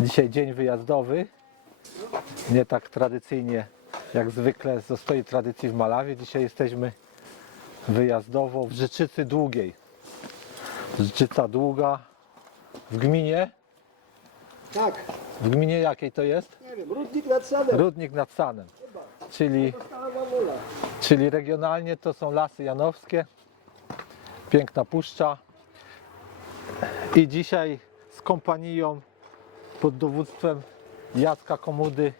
Dzisiaj dzień wyjazdowy. Nie tak tradycyjnie jak zwykle zostaje tradycji w Malawie. Dzisiaj jesteśmy wyjazdowo w Rzeczycy Długiej. Rzeczyca Długa w gminie. Tak, W gminie jakiej to jest? nie wiem, Rudnik nad Sadem. Rudnik nad Sanem. Czyli, Stała Mamula. czyli regionalnie to są lasy janowskie. Piękna puszcza. I dzisiaj z kompanią pod dowództwem Jacka Komudy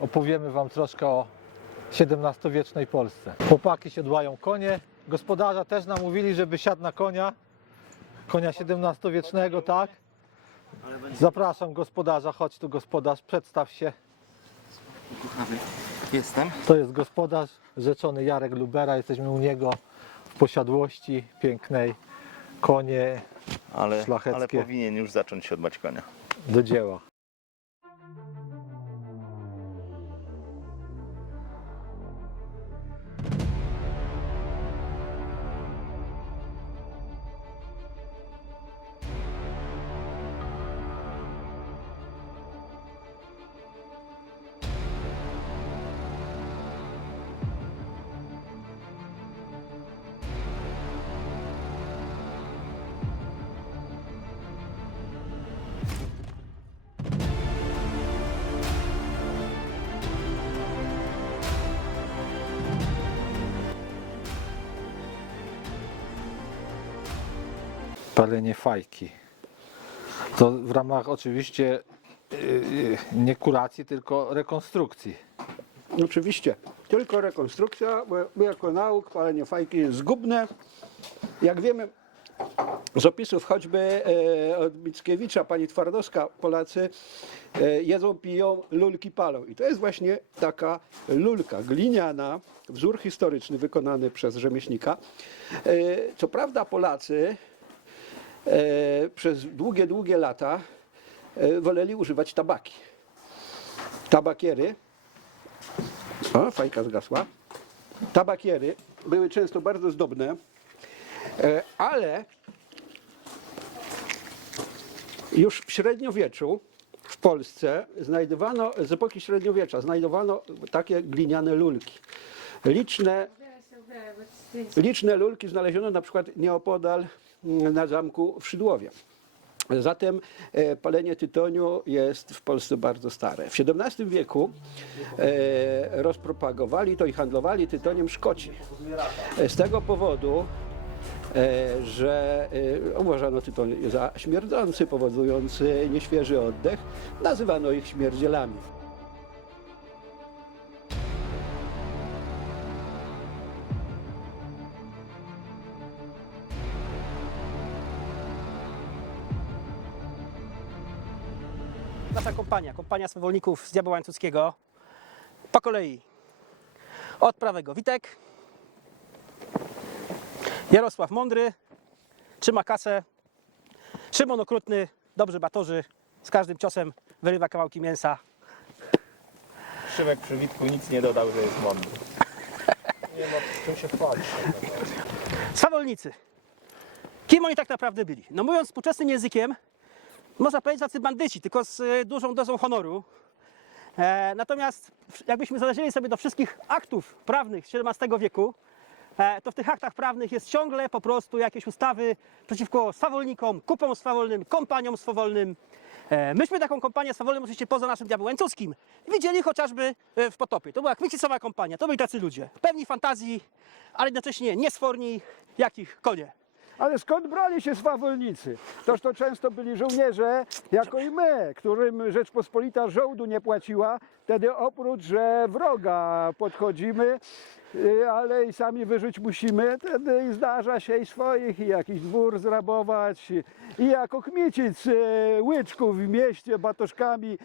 opowiemy Wam troszkę o XVII-wiecznej Polsce. Chłopaki siodłają konie. Gospodarza też namówili, żeby siadł na konia. Konia XVII-wiecznego, tak? Zapraszam gospodarza, chodź tu gospodarz, przedstaw się. Kochany jestem. To jest gospodarz, rzeczony Jarek Lubera. Jesteśmy u niego w posiadłości pięknej. Konie Ale, Szlacheckie. ale powinien już zacząć siodbać konia. do dzieła. Palenie fajki. To w ramach oczywiście yy, yy, nie kuracji, tylko rekonstrukcji. Oczywiście, tylko rekonstrukcja, bo jako nauk palenie fajki jest zgubne. Jak wiemy z opisów choćby e, od Mickiewicza, pani Twardowska, Polacy e, jedzą, piją, lulki palą. I to jest właśnie taka lulka gliniana, wzór historyczny wykonany przez rzemieślnika. E, co prawda Polacy przez długie, długie lata e, woleli używać tabaki. Tabakiery o, fajka zgasła. Tabakiery były często bardzo zdobne, e, ale już w średniowieczu w Polsce znajdowano, z epoki średniowiecza, znajdowano takie gliniane lulki. Liczne, liczne lulki znaleziono na przykład nieopodal na zamku w Szydłowie. Zatem e, palenie tytoniu jest w Polsce bardzo stare. W XVII wieku e, rozpropagowali to i handlowali tytoniem Szkoci. E, Z tego powodu, że uważano tytoń za śmierdzący, powodujący nieświeży oddech, nazywano ich śmierdzielami. Nasza kompania, kompania swawolników z Diabła Łańcuckiego. Po kolei. Od prawego Witek. Jarosław Mądry. Trzyma kasę. Szymon Okrutny. Dobrze batorzy. Z każdym ciosem wyrywa kawałki mięsa. Szymek przy Witku nic nie dodał, że jest mądry. Nie ma czym się chwalić. Swawolnicy. Kim oni tak naprawdę byli? No mówiąc współczesnym językiem, można powiedzieć tacy bandyci, tylko z y, dużą dozą honoru. E, natomiast jakbyśmy zajrzeli sobie do wszystkich aktów prawnych z XVII wieku, e, to w tych aktach prawnych jest ciągle po prostu jakieś ustawy przeciwko swawolnikom, kupom swawolnym, kompaniom swawolnym. E, myśmy taką kompanię swawolną oczywiście poza naszym diabłem łańcuckim widzieli chociażby e, w Potopie. To była kwycicowa kompania, to byli tacy ludzie, pełni fantazji, ale jednocześnie niesforni, jak ich konie. Ale skąd brali się swawolnicy? Toż to często byli żołnierze, jako i my, którym Rzeczpospolita żołdu nie płaciła. Wtedy oprócz, że wroga podchodzimy, y, ale i sami wyżyć musimy, wtedy i zdarza się i swoich, i jakiś dwór zrabować, i- jako kmicic y, łyczków w mieście batoszkami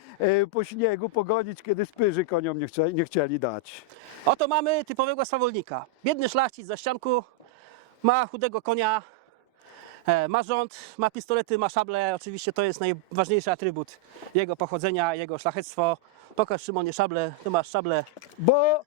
y, po śniegu pogonić, kiedy spyży koniom nie, nie chcieli dać. Oto mamy typowego swawolnika. Biedny szlachcic za ścianku, ma chudego konia, ma rząd, ma pistolety, ma szable. Oczywiście to jest najważniejszy atrybut jego pochodzenia, jego szlachectwo. Pokaż Szymonie szable, ty masz szable. Bo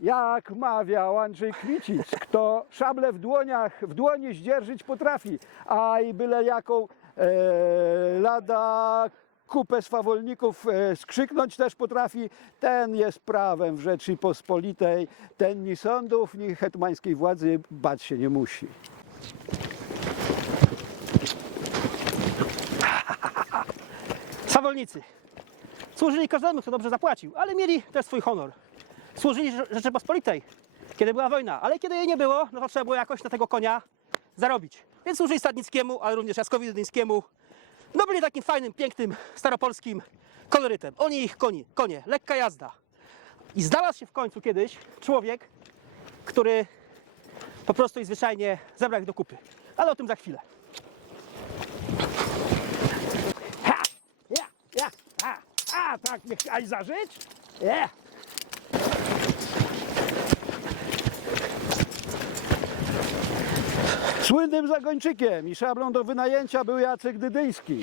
jak mawiał Andrzej Kwicic, kto szable w dłoniach, w dłoni zdzierżyć potrafi, a i byle jaką e, lada kupę swawolników e, skrzyknąć też potrafi, ten jest prawem w Rzeczypospolitej, ten ni sądów, ni hetmańskiej władzy bać się nie musi. Swawolnicy. Służyli każdemu, kto dobrze zapłacił, ale mieli też swój honor. Służyli Rze- Rzeczypospolitej, kiedy była wojna, ale kiedy jej nie było, no to trzeba było jakoś na tego konia zarobić. Więc służyli Stadnickiemu, ale również Jaskowi Dudyńskiemu. No byli takim fajnym, pięknym, staropolskim kolorytem. Oni ich koni, konie, lekka jazda. I znalazł się w końcu kiedyś człowiek, który po prostu i zwyczajnie zabrał ich do kupy. Ale o tym za chwilę. Ha! Ja, ja, a, tak nie chciałeś zażyć? Ja. Słynnym zagończykiem i szablą do wynajęcia był Jacek Dydyński.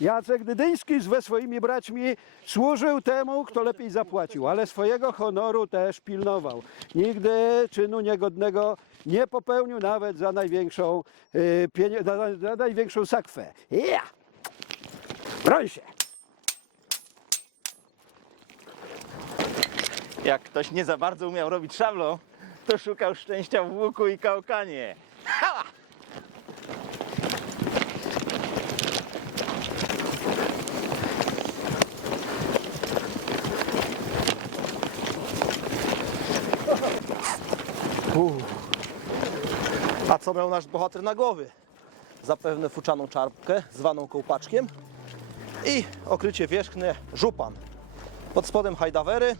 Jacek Dydyński ze swoimi braćmi służył temu, kto lepiej zapłacił, ale swojego honoru też pilnował. Nigdy czynu niegodnego nie popełnił nawet za największą, y, pienie- za, za największą sakwę. Ja! Broń się! Jak ktoś nie za bardzo umiał robić szablą, to szukał szczęścia w łuku i kałkanie. A co miał nasz bohater na głowie? Zapewne fuczaną czapkę, zwaną kołpaczkiem i okrycie wierzchnie żupan. Pod spodem hajdawery,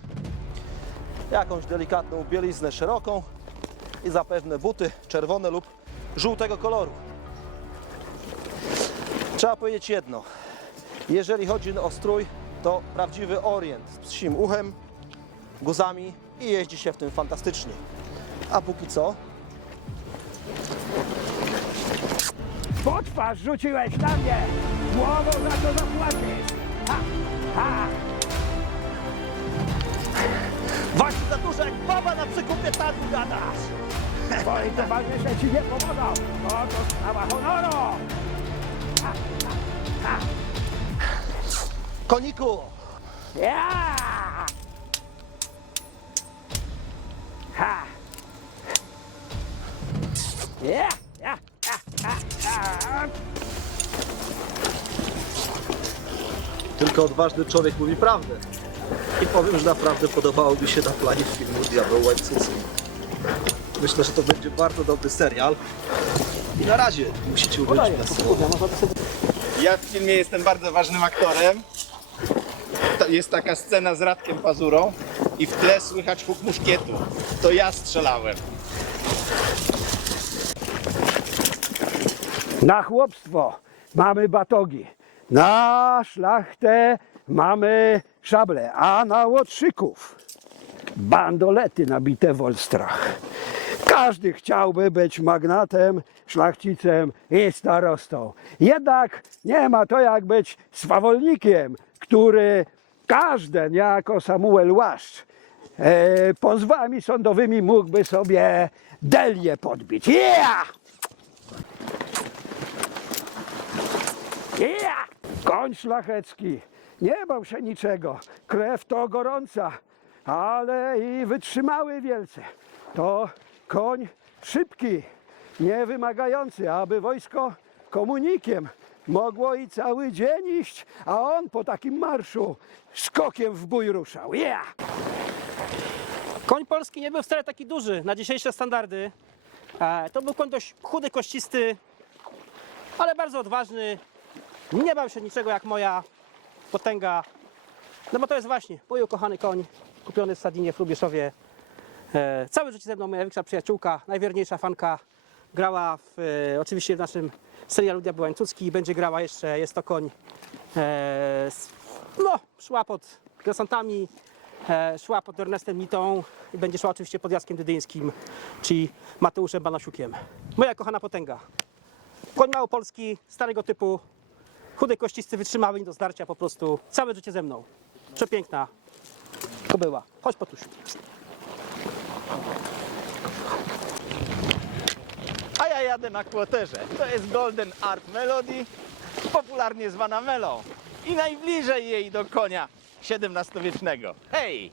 jakąś delikatną bieliznę szeroką i zapewne buty czerwone lub żółtego koloru. Trzeba powiedzieć jedno. Jeżeli chodzi o strój, to prawdziwy orient z psim uchem, guzami i jeździ się w tym fantastycznie. A póki co, Po twarz rzuciłeś na mnie! Głową za to zapłacisz! Ha! Ha! Właśnie za dużo jak baba na przykupie targu gadasz! Twoi towarzysze ci nie pomogą! Oto sprawa honoru! Koniku! Ja! Ha! Ja! Ja! Ja! Ja! Ja! Tylko odważny człowiek mówi prawdę. I powiem, że naprawdę podobało mi się na planie filmu Diabeł Łańcucki. Myślę, że to będzie bardzo dobry serial. I na razie musicie uwierzyć na słowo. Ja w filmie jestem bardzo ważnym aktorem. To Jest taka scena z Radkiem Pazurą i w tle słychać huk muszkietu. To ja strzelałem. Na chłopstwo mamy batogi, na szlachtę mamy szable, a na łotrzyków bandolety nabite w olstrach. Każdy chciałby być magnatem, szlachcicem i starostą. Jednak nie ma to jak być swawolnikiem, który każdy, niejako Samuel Łaszcz, e, pozwami sądowymi mógłby sobie delię podbić. Yeah! Ja! Koń szlachecki. Nie bał się niczego. Krew to gorąca, ale i wytrzymały wielce. To koń szybki, niewymagający, aby wojsko komunikiem mogło i cały dzień iść, a on po takim marszu skokiem w bój ruszał. Ja! Koń polski nie był wcale taki duży na dzisiejsze standardy. E, To był koń dość chudy, kościsty, ale bardzo odważny. Nie bał się niczego jak moja potęga. No bo to jest właśnie mój ukochany koń, kupiony w Sadinie w Lubieszowie. E, Całe życie ze mną moja największa przyjaciółka, najwierniejsza fanka. Grała w, e, oczywiście w naszym serialu Diabeł Łańcucki i będzie grała jeszcze. Jest to koń, e, no, szła pod gresantami, e, szła pod Ernestem Nitą i będzie szła oczywiście pod Jackiem Dydyńskim, czyli Mateuszem Banasiukiem. Moja kochana potęga. Koń małopolski, starego typu, chudy, kościsty, wytrzymały, nie do zdarcia po prostu. Całe życie ze mną. Przepiękna kobyła. Chodź potuś. A ja jadę na kłoterze. To jest Golden Art Melody, popularnie zwana Melo. i najbliżej jej do konia XVII-wiecznego. Hej!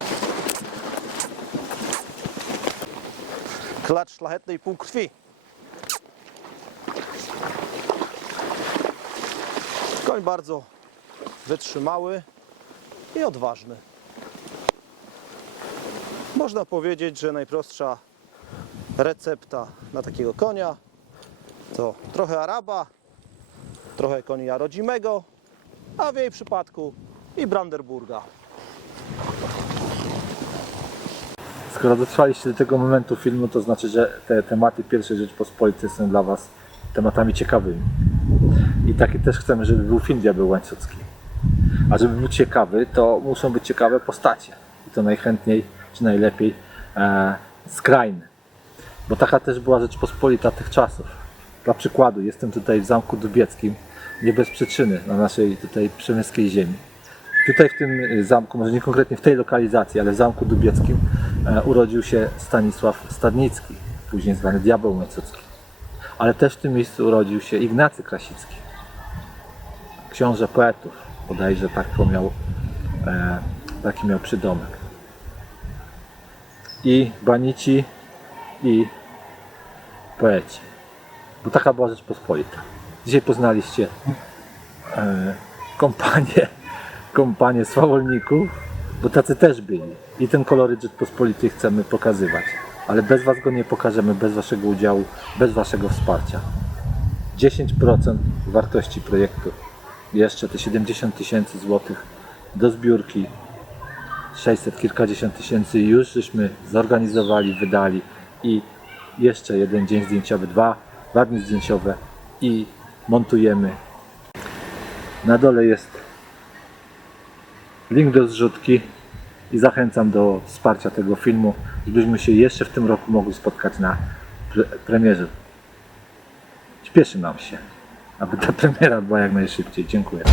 Klacz szlachetnej półkrwi. Koń bardzo wytrzymały i odważny. Można powiedzieć, że najprostsza recepta na takiego konia to trochę Araba, trochę konia rodzimego, a w jej przypadku i Brandenburga. Skoro dotrwaliście do tego momentu filmu, to znaczy, że te tematy pierwszej Rzeczpospolitej są dla Was tematami ciekawymi. I taki też chcemy, żeby był film Diabeł Łańcucki. A żeby był ciekawy, to muszą być ciekawe postacie. I to najchętniej, czy najlepiej e, skrajne. Bo taka też była Rzeczpospolita tych czasów. Dla przykładu, jestem tutaj w Zamku Dubieckim, nie bez przyczyny, na naszej tutaj przemyskiej ziemi. Tutaj w tym y, zamku, może nie konkretnie w tej lokalizacji, ale w Zamku Dubieckim e, urodził się Stanisław Stadnicki, później zwany Diabeł Łańcucki. Ale też w tym miejscu urodził się Ignacy Krasicki, książę poetów, bodajże tak to miał, e, taki miał przydomek. I banici, i poeci. Bo taka była Rzeczpospolita. Dzisiaj poznaliście e, kompanię kompanię swawolników, bo tacy też byli. I ten koloryt Rzeczpospolitej chcemy pokazywać. Ale bez Was go nie pokażemy, bez Waszego udziału, bez Waszego wsparcia. 10% wartości projektu, jeszcze te 70 tysięcy złotych do zbiórki, 600 kilkadziesiąt tysięcy już żeśmy zorganizowali, wydali i jeszcze jeden dzień zdjęciowy, dwa, dwa dni zdjęciowe i montujemy. Na dole jest link do zrzutki i zachęcam do wsparcia tego filmu, żebyśmy się jeszcze w tym roku mogli spotkać na pre premierze. Śpieszy nam się, aby ta premiera była jak najszybciej. Dziękuję.